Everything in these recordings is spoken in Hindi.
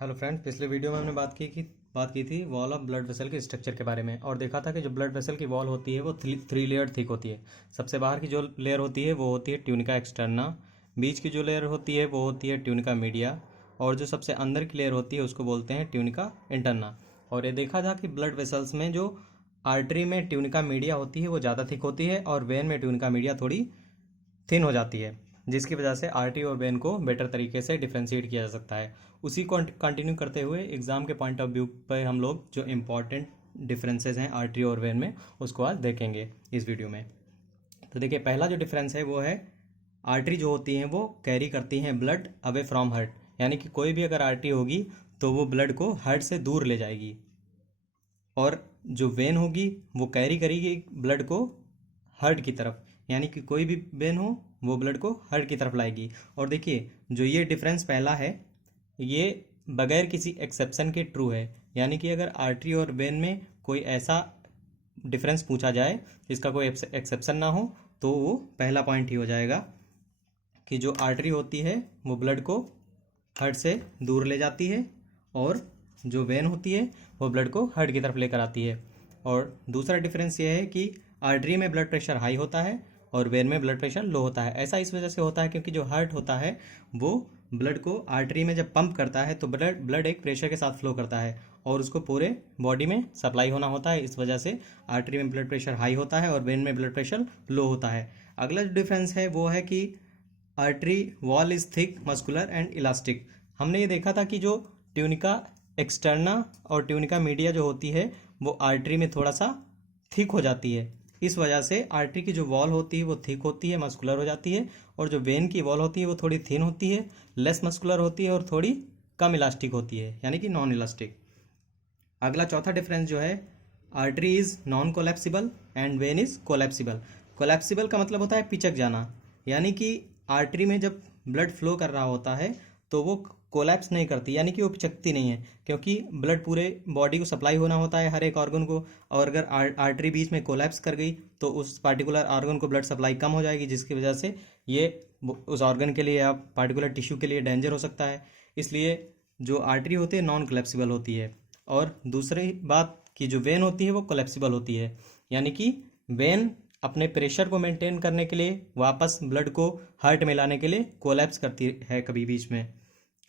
हेलो फ्रेंड्स, पिछले वीडियो में हमने बात की थी वॉल ऑफ ब्लड वेसल के स्ट्रक्चर के बारे में और देखा था कि जो ब्लड वेसल की वॉल होती है वो थ्री लेयर थिक होती है। सबसे बाहर की जो लेयर होती है वो होती है ट्यूनिका एक्सटर्ना, बीच की जो लेयर होती है वो होती है ट्यूनिका मीडिया और जो सबसे अंदर की लेयर होती है उसको बोलते हैं ट्यूनिका इंटरना। और ये देखा था कि ब्लड वेसल्स में जो आर्टरी में ट्यूनिका मीडिया होती है वो ज़्यादा थिक होती है और वेन में ट्यूनिका मीडिया थोड़ी थिन हो जाती है, जिसकी वजह से आर्टरी और वेन को बेटर तरीके से डिफ्रेंशिएट किया जा सकता है। उसी को कंटिन्यू करते हुए एग्जाम के पॉइंट ऑफ व्यू पर हम लोग जो इम्पॉर्टेंट डिफरेंसेस हैं आर्टरी और वेन में उसको आज देखेंगे इस वीडियो में। तो देखिए, पहला जो डिफरेंस है वो है आर्टरी जो होती हैं वो कैरी करती हैं ब्लड अवे फ्रॉम हार्ट, यानी कि कोई भी अगर आर्टरी होगी तो वो ब्लड को हार्ट से दूर ले जाएगी और जो वेन होगी वो कैरी करेगी ब्लड को हार्ट की तरफ, यानी कि कोई भी वेन हो वो ब्लड को हार्ट की तरफ लाएगी। और देखिए, जो ये डिफरेंस पहला है ये बगैर किसी एक्सेप्शन के ट्रू है, यानी कि अगर आर्टरी और वेन में कोई ऐसा डिफरेंस पूछा जाए जिसका कोई एक्सेप्शन ना हो तो वो पहला पॉइंट ही हो जाएगा कि जो आर्टरी होती है वो ब्लड को हार्ट से दूर ले जाती है और जो वेन होती है वो ब्लड को हार्ट की तरफ लेकर आती है। और दूसरा डिफरेंस ये है कि आर्टरी में ब्लड प्रेशर हाई होता है और वेन में ब्लड प्रेशर लो होता है। ऐसा इस वजह से होता है क्योंकि जो हार्ट होता है वो ब्लड को आर्टरी में जब पंप करता है तो ब्लड एक प्रेशर के साथ फ्लो करता है और उसको पूरे बॉडी में सप्लाई होना होता है। इस वजह से आर्टरी में ब्लड प्रेशर हाई होता है और वेन में ब्लड प्रेशर लो होता है। अगला जो डिफरेंस है वो है कि artery wall is thick, muscular and elastic. हमने ये देखा था कि जो ट्यूनिका एक्सटर्ना और ट्यूनिका मीडिया जो होती है वो आर्टरी में थोड़ा सा थिक हो जाती है। इस वजह से आर्टरी की जो वॉल होती है वो थिक होती है, मस्कुलर हो जाती है, और जो वेन की वॉल होती है वो थोड़ी थिन होती है, लेस मस्कुलर होती है और थोड़ी कम इलास्टिक होती है, यानी कि नॉन इलास्टिक। अगला चौथा डिफरेंस जो है, artery is non collapsible and when is collapsible. Collapsible का मतलब होता है पिचक जाना, यानी कि आर्टरी में जब ब्लड फ्लो कर रहा होता है तो वो कोलैप्स नहीं करती, यानी कि वो पिचकती नहीं है, क्योंकि ब्लड पूरे बॉडी को सप्लाई होना होता है हर एक ऑर्गन को। और अगर आर्टरी बीच में कोलैप्स कर गई तो उस पार्टिकुलर ऑर्गन को ब्लड सप्लाई कम हो जाएगी, जिसकी वजह से ये उस ऑर्गन के लिए या पार्टिकुलर टिश्यू के लिए डेंजर हो सकता है। इसलिए जो आर्टरी होती है नॉन कोलैप्सिबल होती है। और दूसरी बात कि जो वेन होती है वो कोलैप्सिबल होती है, यानी कि वेन अपने प्रेशर को मेंटेन करने के लिए वापस ब्लड को हार्ट में लाने के लिए कोलैप्स करती है कभी बीच में।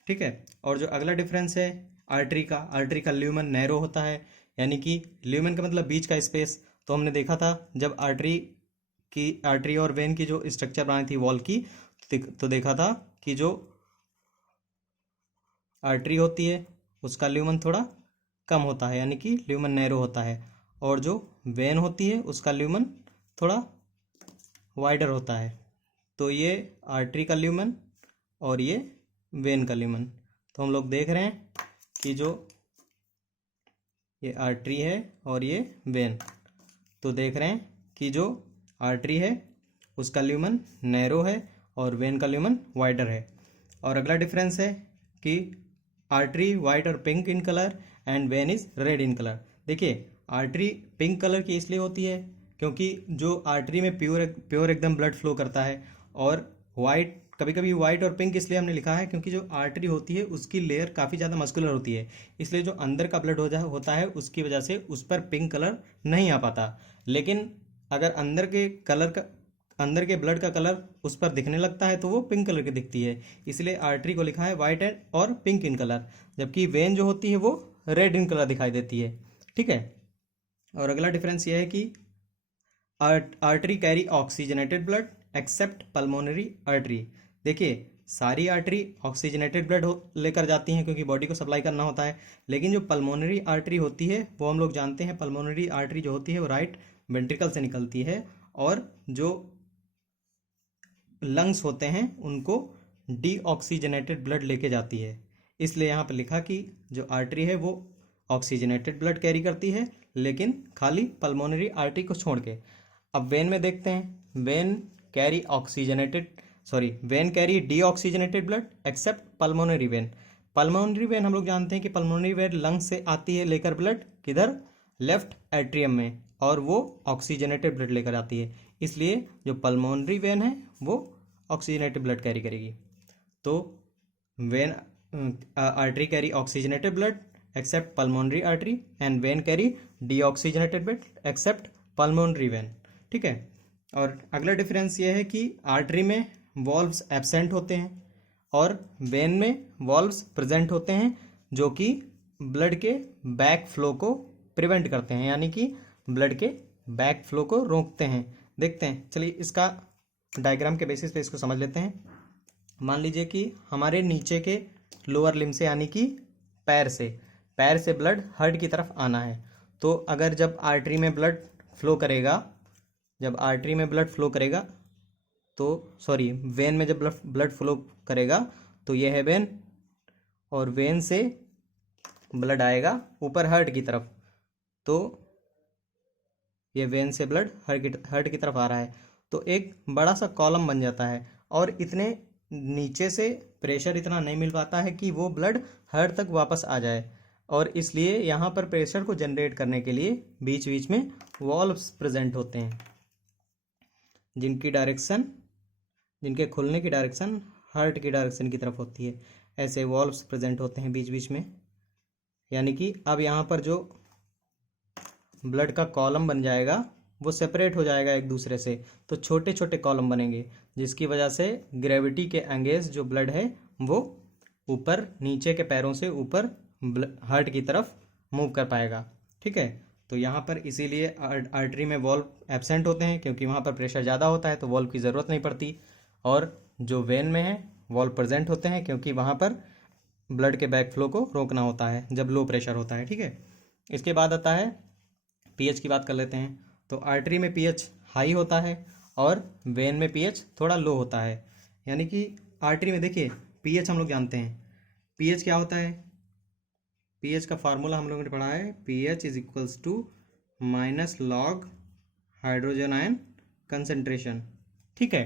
ठीक है। और जो अगला डिफरेंस है आर्टरी का ल्यूमन नैरो होता है, यानी कि ल्यूमन का मतलब बीच का स्पेस। तो हमने देखा था जब आर्टरी और वेन की जो स्ट्रक्चर बनाई थी वॉल की, तो देखा था कि जो आर्टरी होती है उसका ल्यूमन थोड़ा कम होता है, यानी कि ल्यूमन नैरो होता है, और जो वेन होती है उसका ल्यूमन थोड़ा वाइडर होता है। तो ये आर्टरी का ल्यूमन और ये वेन का ल्यूमन। तो हम लोग देख रहे हैं कि जो ये आर्टरी है और ये वेन, तो देख रहे हैं कि जो आर्टरी है उसका ल्यूमन नैरो है और वेन का ल्यूमन वाइडर है। और अगला डिफरेंस है कि आर्टरी वाइट और pink in colour and when is red in colour. देखिए, आर्टरी पिंक कलर की इसलिए होती है क्योंकि जो आर्टरी में प्योर एकदम ब्लड फ्लो करता है, और वाइट, कभी कभी वाइट और पिंक इसलिए हमने लिखा है क्योंकि जो आर्टरी होती है उसकी लेयर काफ़ी ज़्यादा मस्कुलर होती है, इसलिए जो अंदर का ब्लड होता है उसकी वजह से उस पर पिंक कलर नहीं आ पाता। लेकिन अगर अंदर के ब्लड का कलर उस पर दिखने लगता है तो वो पिंक कलर की दिखती है, इसलिए आर्टरी को लिखा है वाइट एंड और पिंक इन कलर, जबकि वेन जो होती है वो रेड इन कलर दिखाई देती है। ठीक है। और अगला डिफरेंस ये है कि artery carry oxygenated blood accept pulmonary artery. देखिए, सारी आर्टरी ऑक्सीजनेटेड ब्लड लेकर जाती हैं क्योंकि बॉडी को सप्लाई करना होता है, लेकिन जो पल्मोनरी आर्टरी होती है वो हम लोग जानते हैं, पल्मोनरी आर्टरी जो होती है वो राइट वेंट्रिकल से निकलती है और जो लंग्स होते हैं उनको डीऑक्सीजनेटेड ब्लड लेके जाती है। इसलिए यहाँ पर लिखा कि जो आर्टरी है वो ऑक्सीजनेटेड ब्लड कैरी करती है, लेकिन खाली पल्मोनरी आर्टरी को छोड़ के। अब वेन में देखते हैं, when carry deoxygenated blood accept pulmonary vein. Pulmonary vein हम लोग जानते हैं कि पल्मोनरी वेन लंग्स से आती है लेकर ब्लड किधर, लेफ्ट एट्रियम में, और वो ऑक्सीजनेटेड ब्लड लेकर आती है, इसलिए जो पल्मोनरी वेन है वो ऑक्सीजनेटेड ब्लड कैरी करेगी। तो when artery carry oxygenated blood except pulmonary artery and vein carry deoxygenated blood except pulmonary vein। ठीक है। और अगला डिफरेंस ये है कि आर्टरी में वॉल्व्स एब्सेंट होते हैं और वेन में वॉल्व्स प्रेजेंट होते हैं, जो कि ब्लड के बैक फ्लो को प्रिवेंट करते हैं, यानी कि ब्लड के बैक फ्लो को रोकते हैं। देखते हैं, चलिए इसका डायग्राम के बेसिस पे इसको समझ लेते हैं। मान लीजिए कि हमारे नीचे के लोअर लिम्ब से, यानी कि पैर से ब्लड हार्ट की तरफ आना है। तो अगर जब आर्टरी में ब्लड फ्लो करेगा, तो सॉरी, वेन में जब ब्लड फ्लो करेगा तो यह है वेन, और वेन से ब्लड आएगा ऊपर हार्ट की तरफ, तो ये वेन से ब्लड हार्ट की तरफ आ रहा है, तो एक बड़ा सा कॉलम बन जाता है और इतने नीचे से प्रेशर इतना नहीं मिल पाता है कि वो ब्लड हार्ट तक वापस आ जाए, और इसलिए यहाँ पर प्रेशर को जनरेट करने के लिए बीच बीच में वॉल्व्स प्रेजेंट होते हैं, जिनके खुलने की डायरेक्शन हार्ट की डायरेक्शन की तरफ होती है। ऐसे वॉल्व्स प्रेजेंट होते हैं बीच बीच में, यानी कि अब यहाँ पर जो ब्लड का कॉलम बन जाएगा वो सेपरेट हो जाएगा एक दूसरे से, तो छोटे छोटे कॉलम बनेंगे, जिसकी वजह से ग्रेविटी के एंगेज जो ब्लड है वो ऊपर, नीचे के पैरों से ऊपर हार्ट की तरफ मूव कर पाएगा। ठीक है। तो यहाँ पर इसीलिए आर्टरी में वॉल्व एब्सेंट होते हैं, क्योंकि वहाँ पर प्रेशर ज़्यादा होता है तो वॉल्व की ज़रूरत नहीं पड़ती, और जो वेन में है वॉल्व प्रेजेंट होते हैं, क्योंकि वहाँ पर ब्लड के बैक फ्लो को रोकना होता है जब लो प्रेशर होता है। ठीक है। इसके बाद आता है पीएच की बात कर लेते हैं। तो आर्टरी में पीएच हाई होता है और वेन में पीएच थोड़ा लो होता है। यानी कि आर्टरी में देखिए पीएच हम लोग जानते हैं, पीएच क्या होता है, पीएच का फार्मूला हम लोगों ने पढ़ा है, pH is equals to minus log hydrogen ion concentration. ठीक है।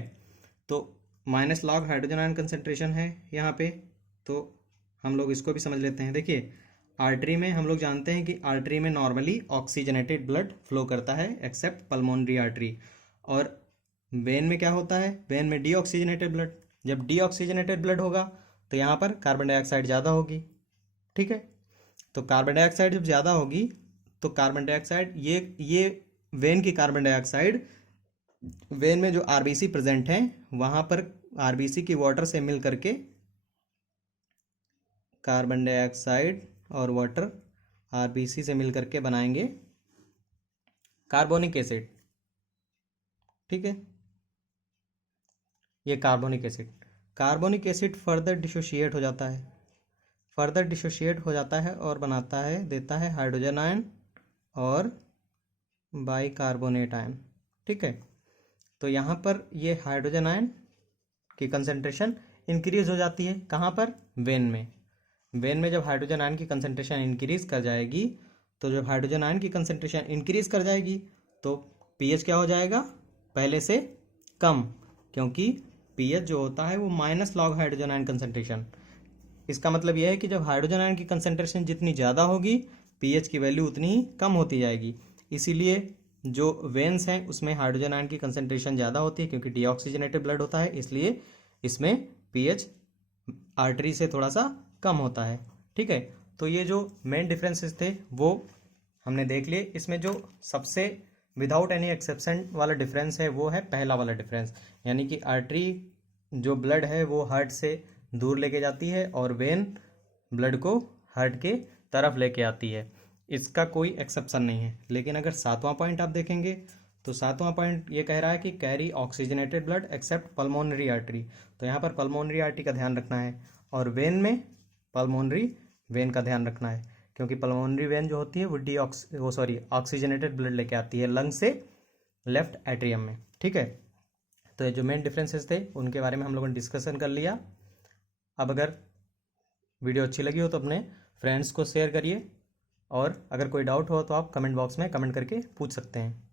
तो minus log hydrogen ion concentration है यहाँ पे, तो हम लोग इसको भी समझ लेते हैं। देखिए आर्टरी में हम लोग जानते हैं कि आर्टरी में नॉर्मली ऑक्सीजनेटेड ब्लड फ्लो करता है एक्सेप्ट पल्मोनरी आर्टरी, और वेन में क्या होता है, वेन में डीऑक्सीजनेटेड ब्लड। जब डीऑक्सीजनेटेड ब्लड होगा तो यहाँ पर कार्बन डाइऑक्साइड ज़्यादा होगी। ठीक है। तो कार्बन डाइऑक्साइड जब ज़्यादा होगी तो कार्बन डाइऑक्साइड, ये वेन की कार्बन डाइऑक्साइड, वेन में जो आरबीसी प्रेजेंट है वहाँ पर आरबीसी की वाटर से मिल करके कार्बन डाइऑक्साइड और वाटर आरबीसी से मिल करके बनाएंगे कार्बोनिक एसिड। ठीक है। ये कार्बोनिक एसिड फर्दर डिसोशिएट हो जाता है और बनाता है, देता है हाइड्रोजन आयन और बाइकार्बोनेट आयन। ठीक है। तो यहाँ पर ये हाइड्रोजन आयन की कंसंट्रेशन इंक्रीज हो जाती है, कहाँ पर, वेन में। वेन में जब हाइड्रोजन आयन की कंसंट्रेशन इंक्रीज कर जाएगी, तो जब हाइड्रोजन आयन की कंसंट्रेशन इंक्रीज कर जाएगी तो पीएच क्या हो जाएगा, पहले से कम, क्योंकि पीएच जो होता है वो minus log hydrogen ion concentration. इसका मतलब यह है कि जब हाइड्रोजन आयन की कंसंट्रेशन जितनी ज़्यादा होगी पीएच की वैल्यू उतनी ही कम होती जाएगी। इसीलिए जो वेन्स हैं उसमें हाइड्रोजन आयन की कंसंट्रेशन ज़्यादा होती है, क्योंकि डीऑक्सीजनेटेड ब्लड होता है, इसलिए इसमें पीएच आर्टरी से थोड़ा सा कम होता है। ठीक है। तो ये जो मेन डिफरेंसेस थे वो हमने देख लिए। इसमें जो सबसे विदाउट एनी एक्सेप्शन वाला डिफरेंस है वो है पहला वाला डिफरेंस, यानी कि आर्टरी जो ब्लड है वो हार्ट से दूर लेके जाती है और वेन ब्लड को हार्ट के तरफ लेके आती है। इसका कोई एक्सेप्शन नहीं है। लेकिन अगर 7वां पॉइंट आप देखेंगे तो 7वां पॉइंट ये कह रहा है कि carry oxygenated blood accept pulmonary artery. तो यहाँ पर पल्मोनरी आर्टरी का ध्यान रखना है और वेन में पल्मोनरी वेन का ध्यान रखना है, क्योंकि पल्मोनरी वेन जो होती है वो ऑक्सीजनेटेड ब्लड लेके आती है लंग से लेफ्ट एट्रियम में। ठीक है। तो ये जो मेन डिफरेंसेस थे उनके बारे में हम लोगों ने डिस्कशन कर लिया। अब अगर वीडियो अच्छी लगी हो तो अपने फ्रेंड्स को शेयर करिए, और अगर कोई डाउट हो तो आप कमेंट बॉक्स में कमेंट करके पूछ सकते हैं।